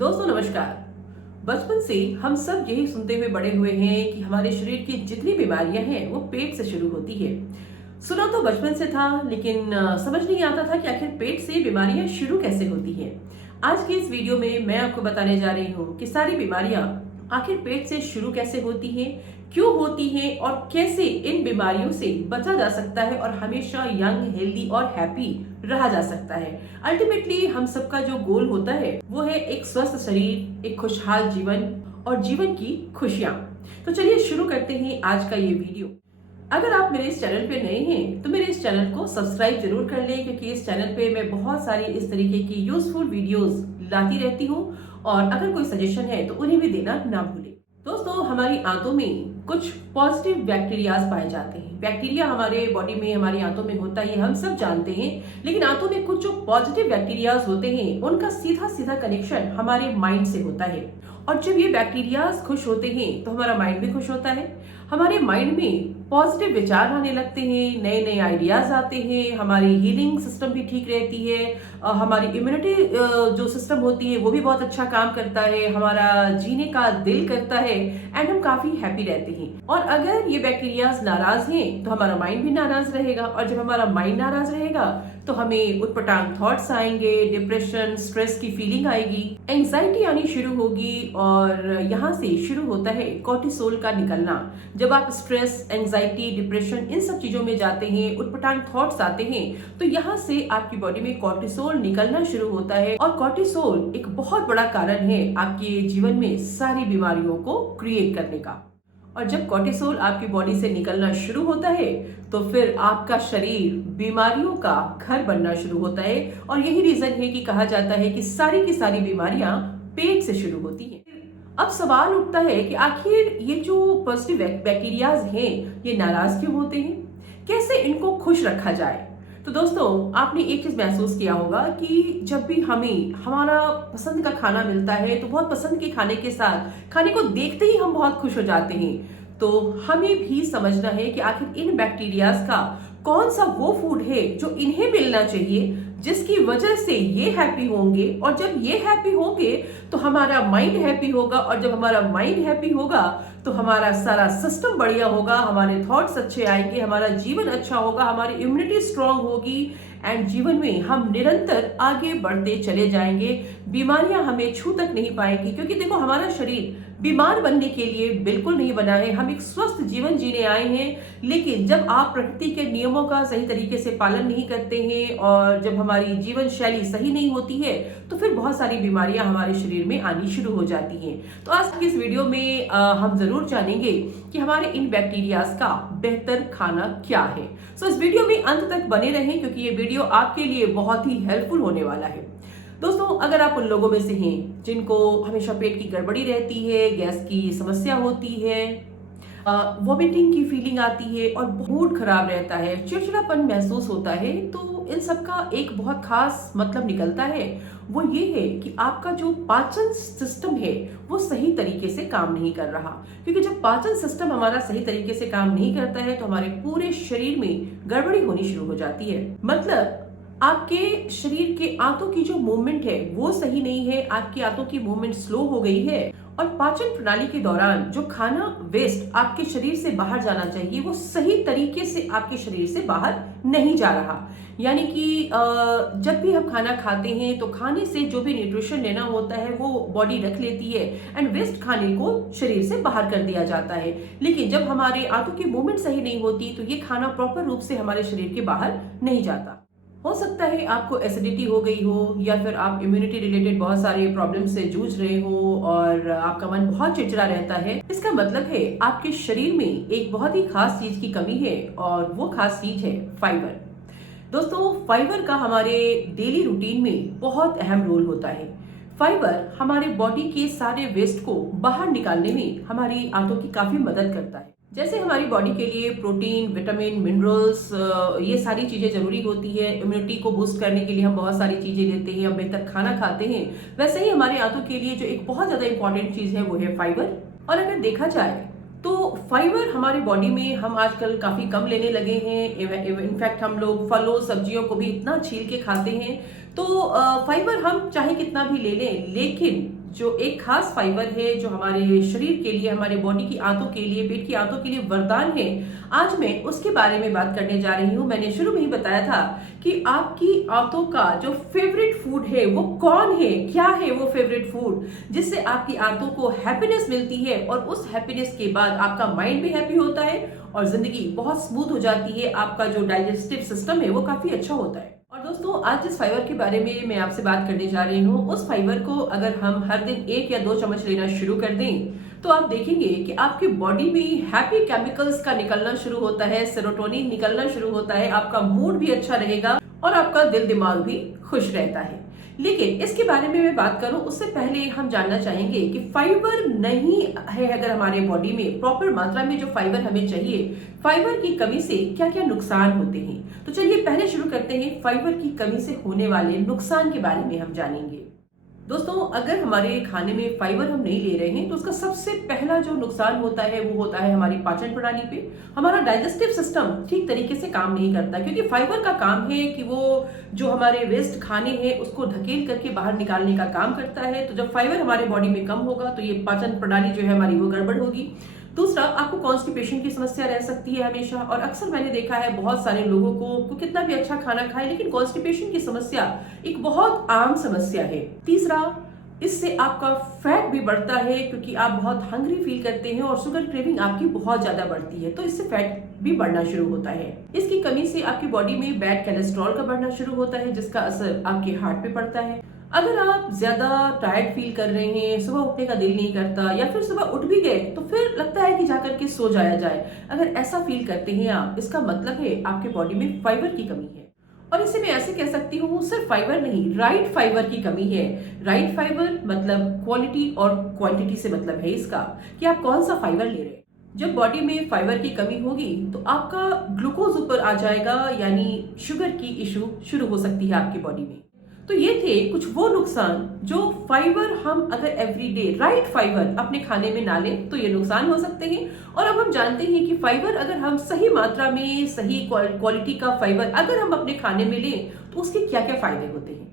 दोस्तों नमस्कार। बचपन से हम सब यही सुनते हुए बड़े हुए हैं कि हमारे शरीर की जितनी बीमारियां हैं वो पेट से शुरू होती है। सुना तो बचपन से था, लेकिन समझ नहीं आता था कि आखिर पेट से बीमारियां शुरू कैसे होती हैं। आज की इस वीडियो में मैं आपको बताने जा रही हूँ कि सारी बीमारियां आखिर पेट से शुरू कैसे होती हैं, क्यों होती हैं और कैसे इन बीमारियों से बचा जा सकता है और हमेशा यंग, हेल्दी और हैप्पी रहा जा सकता है। अल्टीमेटली हम सबका जो गोल होता है वो है एक स्वस्थ शरीर, एक खुशहाल जीवन और जीवन की खुशियां। तो चलिए शुरू करते हैं आज का ये वीडियो। अगर आप मेरे इस चैनल पे नए हैं तो मेरे इस चैनल को सब्सक्राइब जरूर कर लें, क्योंकि इस चैनल पे मैं बहुत सारी इस तरीके की यूजफुल वीडियोस लाती रहती हूँ और अगर कोई सजेशन है तो उन्हें भी देना ना भूलें। दोस्तों, हमारी आंतों में कुछ पॉजिटिव बैक्टीरियाज पाए जाते हैं। बैक्टीरिया हमारे बॉडी में, हमारी आंतों में होता है, हम सब जानते हैं। लेकिन आंतों में कुछ जो पॉजिटिव बैक्टीरियाज होते हैं उनका सीधा सीधा कनेक्शन हमारे माइंड से होता है। और जब ये बैक्टीरियाज खुश होते हैं तो हमारा माइंड भी खुश होता है। हमारे माइंड में पॉजिटिव विचार आने लगते हैं, नए नए आइडियाज आते हैं, हमारी हीलिंग सिस्टम भी ठीक रहती है, हमारी इम्यूनिटी जो सिस्टम होती है वो भी बहुत अच्छा काम करता है, हमारा जीने का दिल करता है एंड हम काफी हैप्पी रहते हैं। और अगर ये बैक्टीरियाज नाराज हैं तो हमारा माइंड भी नाराज रहेगा, और जब हमारा माइंड नाराज रहेगा तो हमें उटपटांग थॉट्स आएंगे, डिप्रेशन, स्ट्रेस की फीलिंग आएगी, एंजाइटी आनी शुरू होगी और यहाँ से शुरू होता है कॉर्टिसोल का निकलना। जब आप स्ट्रेस, एंजाइटी, डिप्रेशन इन सब चीजों में जाते हैं, उटपटांग थॉट्स आते हैं, तो यहाँ से आपकी बॉडी में कॉर्टिसोल निकलना शुरू होता है। और कॉर्टिसोल एक बहुत बड़ा कारण है आपके जीवन में सारी बीमारियों को क्रिएट करने का। और जब कॉर्टिसोल आपकी बॉडी से निकलना शुरू होता है तो फिर आपका शरीर बीमारियों का घर बनना शुरू होता है। और यही रीजन है कि कहा जाता है कि सारी की सारी बीमारियां पेट से शुरू होती हैं। अब सवाल उठता है कि आखिर ये जो पॉजिटिव बैक्टीरियाज हैं ये नाराज क्यों होते हैं, कैसे इनको खुश रखा जाए। तो दोस्तों, आपने एक चीज महसूस किया होगा कि जब भी हमें हमारा पसंद का खाना मिलता है तो बहुत पसंद के खाने के साथ खाने को देखते ही हम बहुत खुश हो जाते हैं। तो हमें भी समझना है कि आखिर इन बैक्टीरियाज का कौन सा वो फूड है जो इन्हें मिलना चाहिए, जिसकी वजह से ये हैप्पी होंगे। और जब ये हैप्पी होंगे तो हमारा माइंड हैप्पी होगा, और जब हमारा माइंड हैप्पी होगा तो हमारा सारा सिस्टम बढ़िया होगा, हमारे थॉट्स अच्छे आएंगे, हमारा जीवन अच्छा होगा, हमारी इम्यूनिटी स्ट्रांग होगी एंड जीवन में हम निरंतर आगे बढ़ते चले जाएंगे। बीमारियां हमें छू तक नहीं पाएंगी, क्योंकि देखो हमारा शरीर बीमार बनने के लिए बिल्कुल नहीं बना है। हम एक स्वस्थ जीवन जीने आए हैं। लेकिन जब आप प्रकृति के नियमों का सही तरीके से पालन नहीं करते हैं और जब हमारी जीवन शैली सही नहीं होती है तो फिर बहुत सारी बीमारियां हमारे शरीर में आनी शुरू हो जाती हैं। तो आज की इस वीडियो में हम जरूर जानेंगे कि हमारे इन बैक्टीरियाज का बेहतर खाना क्या है। सो इस वीडियो में अंत तक बने रहें, क्योंकि ये वीडियो आपके लिए बहुत ही हेल्पफुल होने वाला है। दोस्तों, अगर आप उन लोगों में से हैं जिनको हमेशा पेट की गड़बड़ी रहती है, गैस की समस्या होती है, वॉमिटिंग की फीलिंग आती है और मूड खराब रहता है, चिड़चिड़ापन महसूस होता है, तो इन सब का एक बहुत खास मतलब निकलता है। वो ये है कि आपका जो पाचन सिस्टम है वो सही तरीके से काम नहीं कर रहा। क्योंकि जब पाचन सिस्टम हमारा सही तरीके से काम नहीं करता है तो हमारे पूरे शरीर में गड़बड़ी होनी शुरू हो जाती है। मतलब आपके शरीर के आंतों की जो मूवमेंट है वो सही नहीं है, आपकी आंतों की मूवमेंट स्लो हो गई है और पाचन प्रणाली के दौरान जो खाना वेस्ट आपके शरीर से बाहर जाना चाहिए वो सही तरीके से आपके शरीर से बाहर नहीं जा रहा। यानी कि जब भी हम खाना खाते हैं तो खाने से जो भी न्यूट्रिशन लेना होता है वो बॉडी रख लेती है एंड वेस्ट खाने को शरीर से बाहर कर दिया जाता है। लेकिन जब हमारे आंतों की मूवमेंट सही नहीं होती तो ये खाना प्रॉपर रूप से हमारे शरीर के बाहर नहीं जाता। हो सकता है आपको एसिडिटी हो गई हो, या फिर आप इम्यूनिटी रिलेटेड बहुत सारे प्रॉब्लम से जूझ रहे हो और आपका मन बहुत चिड़चिड़ा रहता है। इसका मतलब है आपके शरीर में एक बहुत ही खास चीज की कमी है और वो खास चीज है फाइबर। दोस्तों, फाइबर का हमारे डेली रूटीन में बहुत अहम रोल होता है। फाइबर हमारे बॉडी के सारे वेस्ट को बाहर निकालने में हमारी आंतों की काफी मदद करता है। जैसे हमारी बॉडी के लिए प्रोटीन, विटामिन, मिनरल्स, ये सारी चीजें जरूरी होती है। इम्यूनिटी को बूस्ट करने के लिए हम बहुत सारी चीजें लेते हैं, हम बेहतर खाना खाते हैं, वैसे ही हमारे आंतों के लिए जो एक बहुत ज्यादा इंपॉर्टेंट चीज है वो है फाइबर। और अगर देखा जाए तो फाइबर हमारी बॉडी में हम आजकल काफी कम लेने लगे हैं। इनफैक्ट हम लोग फलों, सब्जियों को भी इतना छील के खाते हैं तो फाइबर हम चाहे कितना भी ले लें, लेकिन जो एक खास फाइबर है जो हमारे शरीर के लिए, हमारे बॉडी की आंतों के लिए, पेट की आंतों के लिए वरदान है, आज मैं उसके बारे में बात करने जा रही हूँ। मैंने शुरू में ही बताया था कि आपकी आंतों का जो फेवरेट फूड है वो कौन है, क्या है वो फेवरेट फूड जिससे आपकी आंतों को हैप्पीनेस मिलती है, और उस हैप्पीनेस के बाद आपका माइंड भी हैप्पी होता है और जिंदगी बहुत स्मूथ हो जाती है। आपका जो डाइजेस्टिव सिस्टम है वो काफी अच्छा होता है। और दोस्तों, आज जिस फाइबर के बारे में मैं आपसे बात करने जा रही हूँ, उस फाइबर को अगर हम हर दिन 1 या 2 चम्मच लेना शुरू कर दें तो आप देखेंगे कि आपकी बॉडी में हैप्पी केमिकल्स का निकलना शुरू होता है, सेरोटोनिन निकलना शुरू होता है, आपका मूड भी अच्छा रहेगा और आपका दिल दिमाग भी खुश रहता है। लेकिन इसके बारे में मैं बात करूं उससे पहले हम जानना चाहेंगे कि फाइबर नहीं है अगर हमारे बॉडी में प्रॉपर मात्रा में जो फाइबर हमें चाहिए, फाइबर की कमी से क्या क्या नुकसान होते हैं। तो चलिए पहले शुरू करते हैं, फाइबर की कमी से होने वाले नुकसान के बारे में हम जानेंगे। दोस्तों, अगर हमारे खाने में फाइबर हम नहीं ले रहे हैं तो उसका सबसे पहला जो नुकसान होता है वो होता है हमारी पाचन प्रणाली पे। हमारा डाइजेस्टिव सिस्टम ठीक तरीके से काम नहीं करता, क्योंकि फाइबर का काम है कि वो जो हमारे वेस्ट खाने हैं उसको ढकेल करके बाहर निकालने का काम करता है। तो जब फाइबर हमारे बॉडी में कम होगा तो ये पाचन प्रणाली जो है हमारी वो गड़बड़ होगी। दूसरा, आपको कॉन्स्टिपेशन की समस्या रह सकती है हमेशा, और अक्सर मैंने देखा है बहुत सारे लोगों को कितना भी अच्छा खाना खाए लेकिन कॉन्स्टिपेशन की समस्या एक बहुत आम समस्या है। तीसरा, इससे आपका फैट भी बढ़ता है क्योंकि आप बहुत हंग्री फील करते हैं और शुगर क्रेविंग आपकी बहुत ज्यादा बढ़ती है, तो इससे फैट भी बढ़ना शुरू होता है। इसकी कमी से आपकी बॉडी में बैड कोलेस्ट्रॉल का बढ़ना शुरू होता है जिसका असर आपके हार्ट पे पड़ता है। अगर आप ज्यादा टायर्ड फील कर रहे हैं, सुबह उठने का दिल नहीं करता, या फिर सुबह उठ भी गए तो फिर लगता है कि जाकर के सो जाया जाए, अगर ऐसा फील करते हैं आप, इसका मतलब है आपके बॉडी में फाइबर की कमी है। और इसे मैं ऐसे कह सकती हूँ, सिर्फ फाइबर नहीं, राइट फाइबर की कमी है। राइट फाइबर मतलब क्वालिटी और क्वांटिटी से मतलब है इसका कि आप कौन सा फाइबर ले रहे हैं। जब बॉडी में फाइबर की कमी होगी तो आपका ग्लूकोज ऊपर आ जाएगा, यानी शुगर की इशू शुरू हो सकती है आपकी बॉडी में। तो ये थे कुछ वो नुकसान जो फाइबर हम अगर एवरीडे राइट फाइबर अपने खाने में ना लें तो ये नुकसान हो सकते हैं। और अब हम जानते हैं कि फाइबर अगर हम सही मात्रा में, सही क्वालिटी का फाइबर अगर हम अपने खाने में लें तो उसके क्या क्या फायदे होते हैं।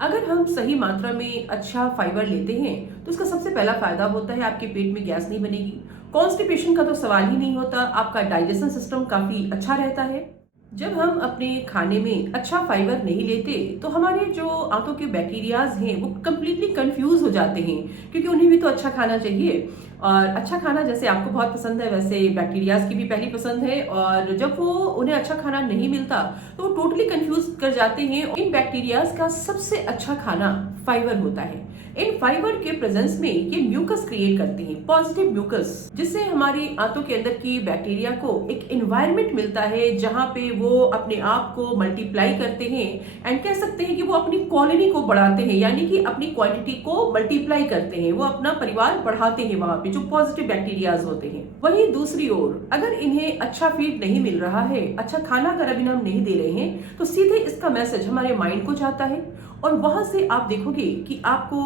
अगर हम सही मात्रा में अच्छा फाइबर लेते हैं तो इसका सबसे पहला फायदा होता है आपके पेट में गैस नहीं बनेगी, कॉन्स्टिपेशन का तो सवाल ही नहीं होता, आपका डाइजेशन सिस्टम काफी अच्छा रहता है। जब हम अपने खाने में अच्छा फाइबर नहीं लेते तो हमारे जो आंतों के बैक्टीरियाज हैं वो कंप्लीटली कंफ्यूज हो जाते हैं, क्योंकि उन्हें भी तो अच्छा खाना चाहिए। और अच्छा खाना जैसे आपको बहुत पसंद है वैसे बैक्टीरियाज की भी पहली पसंद है, और जब वो उन्हें अच्छा खाना नहीं मिलता तो वो टोटली कंफ्यूज कर जाते हैं। इन बैक्टीरियाज का सबसे अच्छा खाना फाइबर होता है। इन फाइबर के प्रेजेंस में ये म्यूकस क्रिएट करते हैं, पॉजिटिव म्यूकस, जिससे हमारी आंतों के अंदर की बैक्टीरिया को एक एनवायरनमेंट मिलता है जहां पे वो अपने आप को मल्टीप्लाई करते हैं, एंड कह सकते हैं कि वो अपनी कॉलोनी को बढ़ाते हैं, यानी कि अपनी क्वांटिटी को मल्टीप्लाई करते हैं, वो अपना परिवार बढ़ाते हैं वहां पे जो पॉजिटिव बैक्टीरियाज होते हैं। वहीं दूसरी ओर अगर इन्हें अच्छा फीड नहीं मिल रहा है, अच्छा खाना अगर अभी हम नहीं दे रहे हैं, तो सीधे इसका मैसेज हमारे माइंड को जाता है और वहां से आप देखोगे कि आपको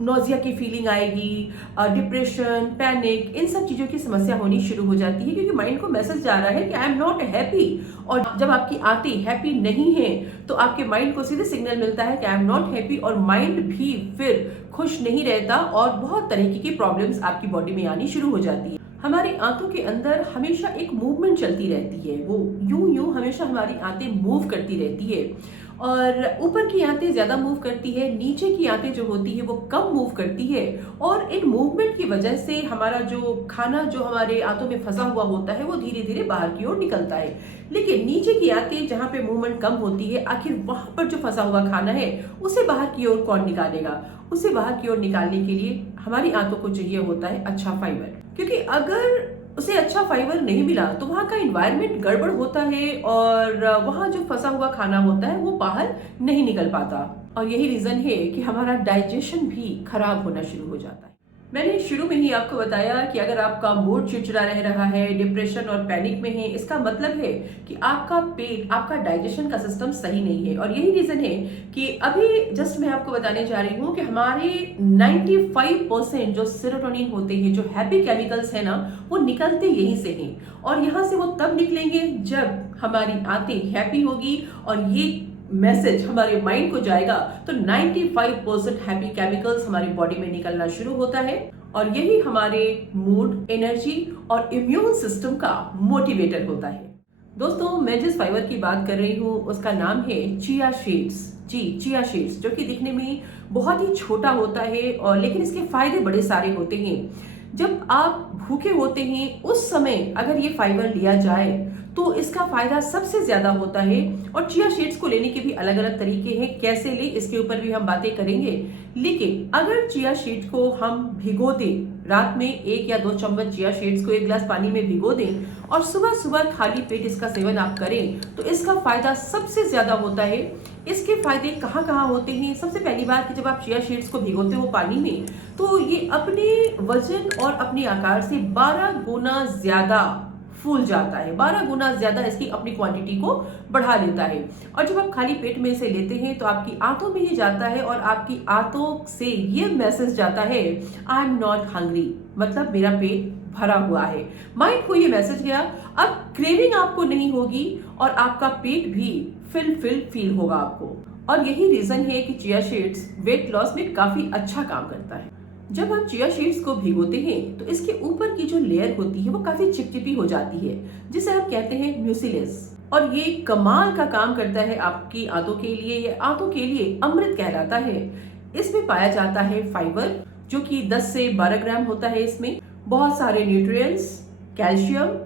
नोजिया की फीलिंग आएगी, डिप्रेशन, पैनिक, इन सब चीजों की समस्या होनी शुरू हो जाती है, क्योंकि माइंड को मैसेज जा रहा है कि आई एम नॉट हैप्पी। और जब आपकी आंतें हैप्पी नहीं है तो आपके माइंड को सीधे सिग्नल मिलता है कि आई एम नॉट हैप्पी, और माइंड भी फिर खुश नहीं रहता और बहुत तरीके की प्रॉब्लम्स आपकी बॉडी में आनी शुरू हो जाती है। हमारी आंतों के अंदर हमेशा एक मूवमेंट चलती रहती है, वो यूं यूं हमेशा हमारी आंतें मूव करती रहती है, और ऊपर की आंतें ज्यादा मूव करती है, नीचे की आंतें जो होती है वो कम मूव करती है। और इन मूवमेंट की वजह से हमारा जो खाना जो हमारे आंतों में फंसा हुआ होता है वो धीरे धीरे बाहर की ओर निकलता है। लेकिन नीचे की आंतें जहाँ पे मूवमेंट कम होती है, आखिर वहां पर जो फंसा हुआ खाना है उसे बाहर की ओर कौन निकालेगा? उसे बाहर की ओर निकालने के लिए हमारी आंतों को चाहिए होता है अच्छा फाइबर, क्योंकि अगर उसे अच्छा फाइबर नहीं मिला तो वहाँ का एनवायरनमेंट गड़बड़ होता है और वहाँ जो फंसा हुआ खाना होता है वो बाहर नहीं निकल पाता। और यही रीजन है कि हमारा डाइजेशन भी खराब होना शुरू हो जाता है। मैंने शुरू में ही आपको बताया कि अगर आपका मूड चिड़चिड़ा रह रहा है, डिप्रेशन और पैनिक में है, इसका मतलब है कि आपका पेट, आपका डाइजेशन का सिस्टम सही नहीं है। और यही रीजन है कि अभी जस्ट मैं आपको बताने जा रही हूँ कि हमारे 95% जो सेरोटोनिन होते हैं, जो हैप्पी केमिकल्स है ना, वो निकलते यहीं से हैं। और यहाँ से वो तब निकलेंगे जब हमारी आंतें हैप्पी होगी और ये मैसेज हमारे माइंड को जाएगा तो 95% हैप्पी केमिकल्स हमारी बॉडी में निकलना शुरू होता है और यही हमारे मूड, एनर्जी और इम्यून सिस्टम का मोटिवेटर होता है। दोस्तों, मैं जिस फाइबर की बात कर रही हूँ उसका नाम है चिया सीड्स। जी, चिया सीड्स, जो कि दिखने में बहुत ही छोटा होता है और लेकिन इसके फायदे बड़े सारे होते हैं। जब आप भूखे होते हैं उस समय अगर ये फाइबर लिया जाए तो इसका फायदा सबसे ज्यादा होता है। और चिया सीड्स को लेने के भी अलग अलग तरीके हैं, कैसे ले इसके ऊपर भी हम बातें करेंगे। लेकिन अगर चिया सीड्स को हम भिगो दें, रात में 1 या 2 चम्मच चिया सीड्स को 1 गिलास पानी में भिगो दें और सुबह सुबह खाली पेट इसका सेवन आप करें तो इसका फायदा सबसे ज्यादा होता है। इसके फायदे कहाँ कहाँ होते हैं? सबसे पहली बात कि जब आप चिया सीड्स को भिगोते हो पानी में तो ये अपने वजन और अपने आकार से 12 गुना ज्यादा फूल जाता है, 12 गुना ज्यादा इसकी अपनी क्वांटिटी को बढ़ा लेता है। और जब आप खाली पेट में इसे लेते हैं तो आपकी आंतों में ही जाता है और आपकी आंतों से ये मैसेज जाता है, आई एम नॉट हंग्री, मतलब मेरा पेट भरा हुआ है। माइंड को ये मैसेज गया, अब क्रेविंग आपको नहीं होगी और आपका पेट भी फील होगा आपको। और यही रीजन है कि चिया सीड्स वेट लॉस में काफी अच्छा काम करता है। जब आप चिया सीड्स को भिगोते हैं तो इसके ऊपर की जो लेयर होती है वो काफी चिपचिपी हो जाती है, जिसे आप कहते हैं म्यूसिलेस। और ये कमाल का काम करता है आपकी आंतों के लिए, ये आंतों के लिए अमृत कहलाता है। इसमें पाया जाता है फाइबर, जो कि 10 से 12 ग्राम होता है। इसमें बहुत सारे न्यूट्रिएंट्स, कैल्शियम,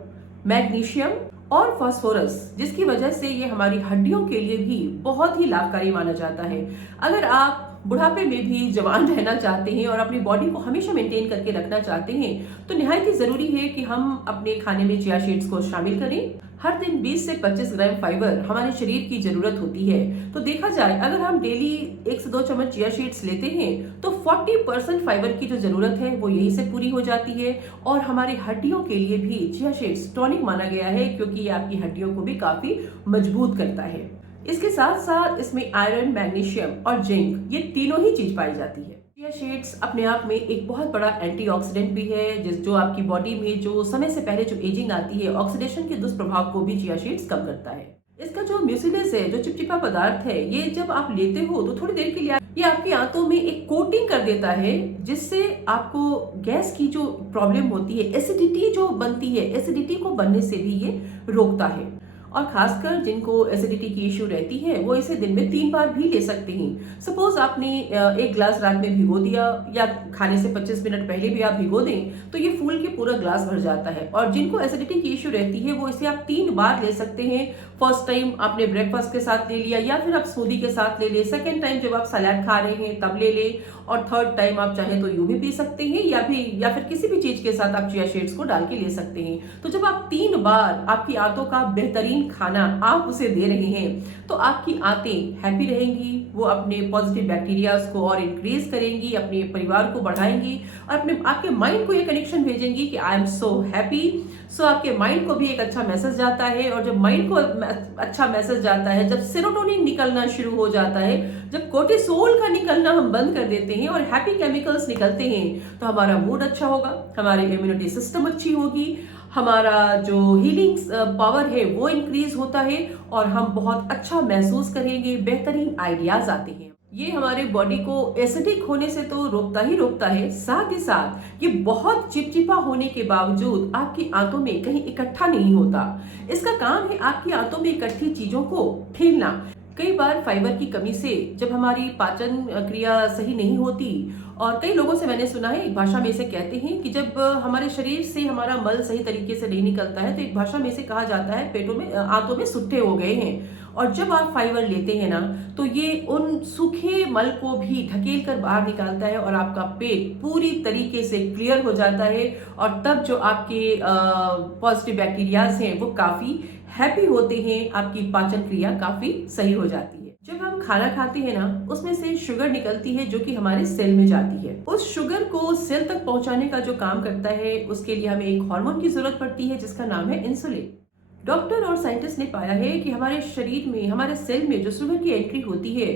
मैग्नीशियम और फास्फोरस, जिसकी वजह से ये हमारी हड्डियों के लिए भी बहुत ही लाभकारी माना जाता है। अगर आप बुढ़ापे में भी जवान रहना चाहते हैं और अपनी बॉडी को हमेशा मेंटेन करके रखना चाहते हैं तो निहायत ही जरूरी है कि हम अपने खाने में चिया सीड्स को शामिल करें। हर दिन 20 से 25 ग्राम फाइबर हमारे शरीर की जरूरत होती है। तो देखा जाए अगर हम डेली 1 से 2 चम्मच चिया सीड्स लेते हैं तो 40% फाइबर की जो जरूरत है वो यहीं से पूरी हो जाती है। और हमारी हड्डियों के लिए भी चिया सीड्स टॉनिक माना गया है, क्योंकि ये आपकी हड्डियों को भी काफी मजबूत करता है। इसके साथ साथ इसमें आयरन, मैग्नीशियम और जिंक, ये तीनों ही चीज पाई जाती है। चिया सीड्स अपने आप में एक बहुत बड़ा एंटीऑक्सीडेंट भी है, जो आपकी बॉडी में जो समय से पहले जो एजिंग आती है, ऑक्सीडेशन के दुष्प्रभाव को भी चिया सीड्स कम करता है। इसका जो म्यूसिलेस है, जो चिपचिपा पदार्थ है, ये जब आप लेते हो तो थोड़ी देर के लिए ये आपकी आंतों में एक कोटिंग कर देता है, जिससे आपको गैस की जो प्रॉब्लम होती है, एसिडिटी जो बनती है, एसिडिटी को बनने से भी ये रोकता है। और खासकर जिनको एसिडिटी की इश्यू रहती है वो इसे दिन में 3 बार भी ले सकते हैं। सपोज आपने 1 गिलास रात में भिगो दिया या खाने से 25 मिनट पहले भी आप भिगो दें तो ये फूल के पूरा ग्लास भर जाता है। और जिनको एसिडिटी की इश्यू रहती है वो इसे आप 3 बार ले सकते हैं। फर्स्ट टाइम आपने ब्रेकफास्ट के साथ ले लिया या फिर आप स्मूदी के साथ ले ले, सेकेंड टाइम जब आप सलाद खा रहे हैं तब ले ले, और थर्ड टाइम आप चाहे तो यूं भी पी सकते हैं या फिर किसी भी चीज के साथ आप चिया सीड्स को डाल के ले सकते हैं। तो जब आप 3 बार आपकी आंतों का बेहतरीन खाना आप उसे दे रहे हैं तो आपकी आंतें हैप्पी रहेंगी, वो अपने पॉजिटिव बैक्टीरियाज को और इंक्रीज करेंगी, अपने परिवार को बढ़ाएंगी और आपके माइंड को ये कनेक्शन भेजेंगी कि आई एम सो हैप्पी। सो आपके माइंड को भी एक अच्छा मैसेज जाता है, और जब माइंड को अच्छा मैसेज जाता है, जब सेरोटोनिन निकलना शुरू हो जाता है, जब कोर्टिसोल का निकलना हम बंद कर देते हैं और हैप्पी केमिकल्स निकलते हैं तो हमारा मूड अच्छा होगा, हमारी इम्यूनिटी सिस्टम अच्छी होगी, हमारा जो हीलिंग पावर है वो इंक्रीज होता है और हम बहुत अच्छा महसूस करेंगे, बेहतरीन आइडियाज आते हैं। ये हमारे बॉडी को एसिडिक होने से तो रोकता ही रोकता है, साथ ही साथ ये बहुत चिपचिपा होने के बावजूद आपकी आंतों में कहीं इकट्ठा नहीं होता। इसका काम है आपकी आंतों में इकट्ठी चीजों को ठेलना। कई बार फाइबर की कमी से जब हमारी पाचन क्रिया सही नहीं होती, और कई लोगों से मैंने सुना है, एक भाषा में इसे कहते हैं कि जब हमारे शरीर से हमारा मल सही तरीके से नहीं निकलता है तो एक भाषा में इसे कहा जाता है पेटों में, आंतों में सुट्टे हो गए हैं। और जब आप फाइबर लेते हैं ना तो ये उन सूखे मल को भी ढकेल कर बाहर निकालता है और आपका पेट पूरी तरीके से क्लियर हो जाता है। और तब जो आपके पॉजिटिव बैक्टीरियाज हैं वो काफी हैप्पी होते हैं, आपकी पाचन क्रिया काफी सही हो जाती है। जब हम खाना खाते हैं ना उसमें से शुगर निकलती है जो कि हमारे सेल में जाती है। उस शुगर को सेल तक पहुंचाने का जो काम करता है उसके लिए हमें एक हार्मोन की जरूरत पड़ती है जिसका नाम है इंसुलिन। डॉक्टर और साइंटिस्ट ने पाया है कि हमारे शरीर में, हमारे सेल में जो शुगर की एंट्री होती है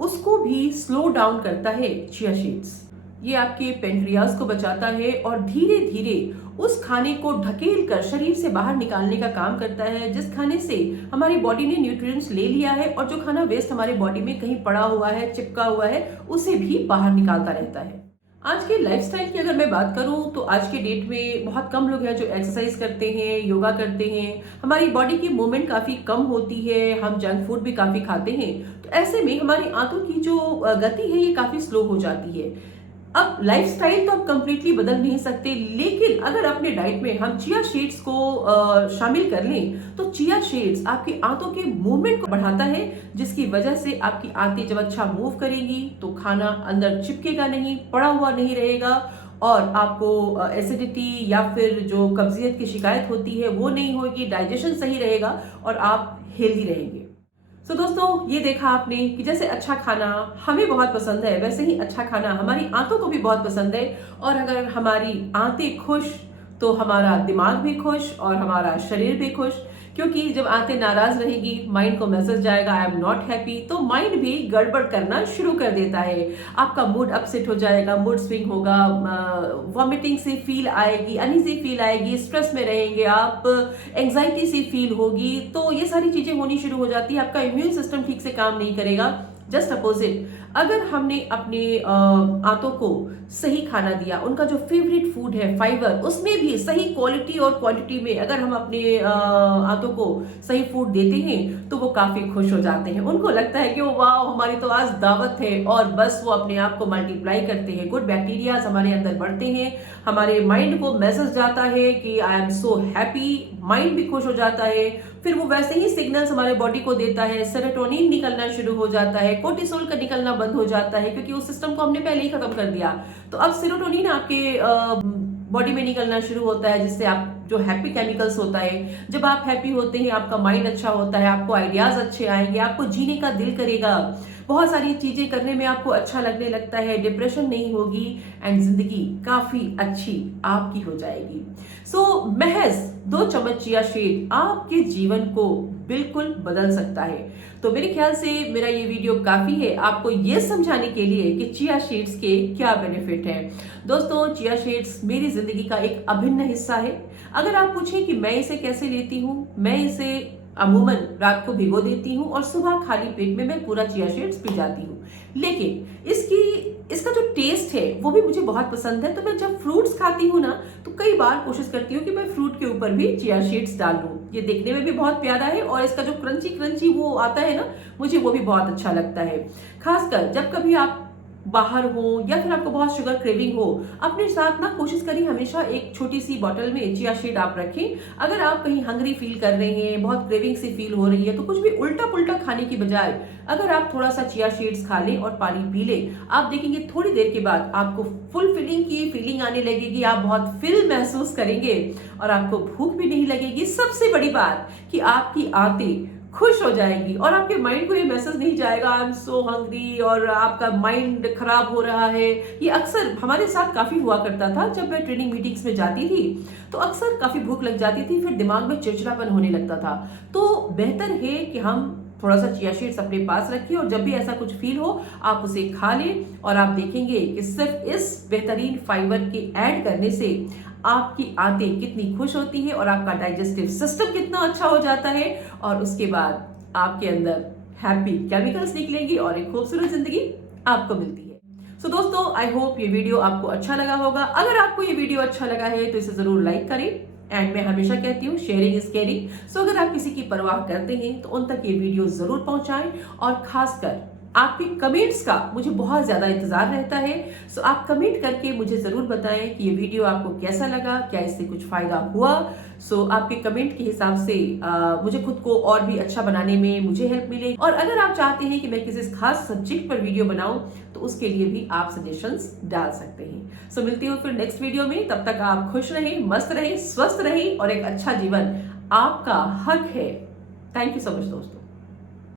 उसको भी स्लो डाउन करता है चिया सीड्स। ये आपके पेनक्रियाज को बचाता है और धीरे धीरे उस खाने को ढकेल कर शरीर से बाहर निकालने का काम करता है, जिस खाने से हमारी बॉडी ने न्यूट्रिएंट्स ले लिया है और जो खाना वेस्ट हमारे बॉडी में कहीं पड़ा हुआ है, चिपका हुआ है, उसे भी बाहर निकालता रहता है। आज के लाइफस्टाइल की अगर मैं बात करूं तो आज के डेट में बहुत कम लोग हैं जो एक्सरसाइज करते हैं, योगा करते हैं। हमारी बॉडी की मूवमेंट काफी कम होती है, हम जंक फूड भी काफी खाते हैं। तो ऐसे में हमारी आंतों की जो गति है ये काफी स्लो हो जाती है। अब लाइफस्टाइल तो आप कंप्लीटली बदल नहीं सकते, लेकिन अगर अपने डाइट में हम चिया सीड्स को शामिल कर लें तो चिया सीड्स आपकी आंतों के मूवमेंट को बढ़ाता है, जिसकी वजह से आपकी आंतें जब अच्छा मूव करेंगी तो खाना अंदर चिपकेगा नहीं, पड़ा हुआ नहीं रहेगा और आपको एसिडिटी या फिर जो कब्जियत की शिकायत होती है वो नहीं होगी, डाइजेशन सही रहेगा और आप हेल्दी रहेंगे। तो दोस्तों, ये देखा आपने कि जैसे अच्छा खाना हमें बहुत पसंद है, वैसे ही अच्छा खाना हमारी आंतों को भी बहुत पसंद है। और अगर हमारी आंतें खुश तो हमारा दिमाग भी खुश और हमारा शरीर भी खुश, क्योंकि जब आंतें नाराज रहेगी माइंड को मैसेज जाएगा आई एम नॉट हैप्पी, तो माइंड भी गड़बड़ करना शुरू कर देता है। आपका मूड अपसेट हो जाएगा, मूड स्विंग होगा, वॉमिटिंग सी फील आएगी, अनईजी फील आएगी, स्ट्रेस में रहेंगे आप, एंजाइटी सी फील होगी। तो ये सारी चीजें होनी शुरू हो जाती है, आपका इम्यून सिस्टम ठीक से काम नहीं करेगा। जस्ट अपोजिट, अगर हमने अपने आंतों को सही खाना दिया, उनका जो फेवरेट फूड है फाइबर, उसमें भी सही क्वालिटी और क्वांटिटी में अगर हम अपने आंतों को सही फूड देते हैं तो वो काफी खुश हो जाते हैं। उनको लगता है कि वाह हमारी तो आज दावत है, और बस वो अपने आप को मल्टीप्लाई करते हैं, गुड बैक्टीरियाज हमारे अंदर बढ़ते हैं, हमारे माइंड को मैसेज जाता है कि I am so happy, mind भी खुश हो जाता है। फिर वो वैसे ही सिग्नल्स हमारे बॉडी को देता है, सेरोटोनिन निकलना शुरू हो जाता है, कोर्टिसोल का निकलना बंद हो जाता है, क्योंकि उस सिस्टम को हमने पहले ही खत्म कर दिया। तो अब सेरोटोनिन आपके बॉडी में निकलना शुरू होता है, जिससे आप जो हैप्पी केमिकल्स होता है, जब आप हैप्पी होते हैं आपका माइंड अच्छा होता है, आपको आइडियाज अच्छे आएंगे, आपको जीने का दिल करेगा, बहुत सारी चीजें करने में आपको अच्छा लगने लगता है, डिप्रेशन नहीं होगी एंड जिंदगी काफी अच्छी आपकी हो जाएगी। सो महज 2 चम्मच चिया सीड आपके जीवन को बिल्कुल बदल सकता है। तो मेरे ख्याल से मेरा ये वीडियो काफी है आपको ये समझाने के लिए कि चिया सीड्स के क्या बेनिफिट हैं। दोस्तों, चिया सीड्स मेरी जिंदगी का एक अभिन्न हिस्सा है। अगर आप पूछें कि मैं इसे कैसे लेती हूँ, मैं इसे अमूमन रात को भिगो देती हूँ और सुबह खाली पेट में मैं पूरा चिया सीड्स पी जाती हूँ। लेकिन इसका जो टेस्ट है वो भी मुझे बहुत पसंद है। तो मैं जब फ्रूट्स खाती हूँ ना तो कई बार कोशिश करती हूँ कि मैं फ्रूट के ऊपर भी चिया सीड्स डाल दूँ। ये देखने में भी बहुत प्यारा है और इसका जो क्रंची क्रंची वो आता है ना, मुझे वो भी बहुत अच्छा लगता है। खासकर जब कभी आप बाहर हो या फिर आपको बहुत शुगर क्रेविंग हो, अपने साथ ना कोशिश करिए हमेशा एक छोटी सी बॉटल में चिया सीड आप रखें। अगर आप कहीं हंग्री फील कर रहे हैं, बहुत क्रेविंग सी फील हो रही है, तो कुछ भी उल्टा पुल्टा खाने की बजाय अगर आप थोड़ा सा चिया सीड्स खा लें और पानी पी लें, आप देखेंगे थोड़ी देर के बाद आपको फुल फिलिंग की फीलिंग आने लगेगी, आप बहुत फिल महसूस करेंगे और आपको भूख भी नहीं लगेगी। सबसे बड़ी बात कि आपकी आंतें खुश हो जाएगी और आपके माइंड को ये मैसेज नहीं जाएगा आई एम सो हंग्री और आपका माइंड खराब हो रहा है। ये अक्सर हमारे साथ काफी हुआ करता था। जब मैं ट्रेनिंग मीटिंग्स में जाती थी तो अक्सर काफी भूख लग जाती थी, फिर दिमाग में चिड़चिड़ापन होने लगता था। तो बेहतर है कि हम थोड़ा सा चिया सीड्स अपने पास रखिए और जब भी ऐसा कुछ फील हो आप उसे खा लें और आप देखेंगे कि सिर्फ इस बेहतरीन फाइबर के ऐड करने से आपकी आंतें कितनी खुश होती है और आपका डाइजेस्टिव सिस्टम कितना अच्छा हो जाता है और उसके बाद आपके अंदर हैप्पी केमिकल्स निकलेंगी और एक खूबसूरत जिंदगी आपको मिलती है। सो दोस्तों, आई होप ये वीडियो आपको अच्छा लगा होगा। अगर आपको ये वीडियो अच्छा लगा है तो इसे जरूर लाइक करें एंड मैं हमेशा कहती हूँ शेयरिंग इज केयरिंग। सो अगर आप किसी की परवाह करते हैं तो उन तक ये वीडियो जरूर पहुंचाएं और खासकर आपके कमेंट्स का मुझे बहुत ज्यादा इंतजार रहता है। सो आप कमेंट करके मुझे जरूर बताएं कि ये वीडियो आपको कैसा लगा, क्या इससे कुछ फायदा हुआ। सो आपके कमेंट के हिसाब से मुझे खुद को और भी अच्छा बनाने में मुझे हेल्प मिले। और अगर आप चाहते हैं कि मैं किसी खास सब्जेक्ट पर वीडियो बनाऊं तो उसके लिए भी आप सजेशंस डाल सकते हैं। सो मिलती हूँ फिर नेक्स्ट वीडियो में। तब तक आप खुश रहें, मस्त रहें, स्वस्थ रहें और एक अच्छा जीवन आपका हक है। थैंक यू सो मच दोस्तों।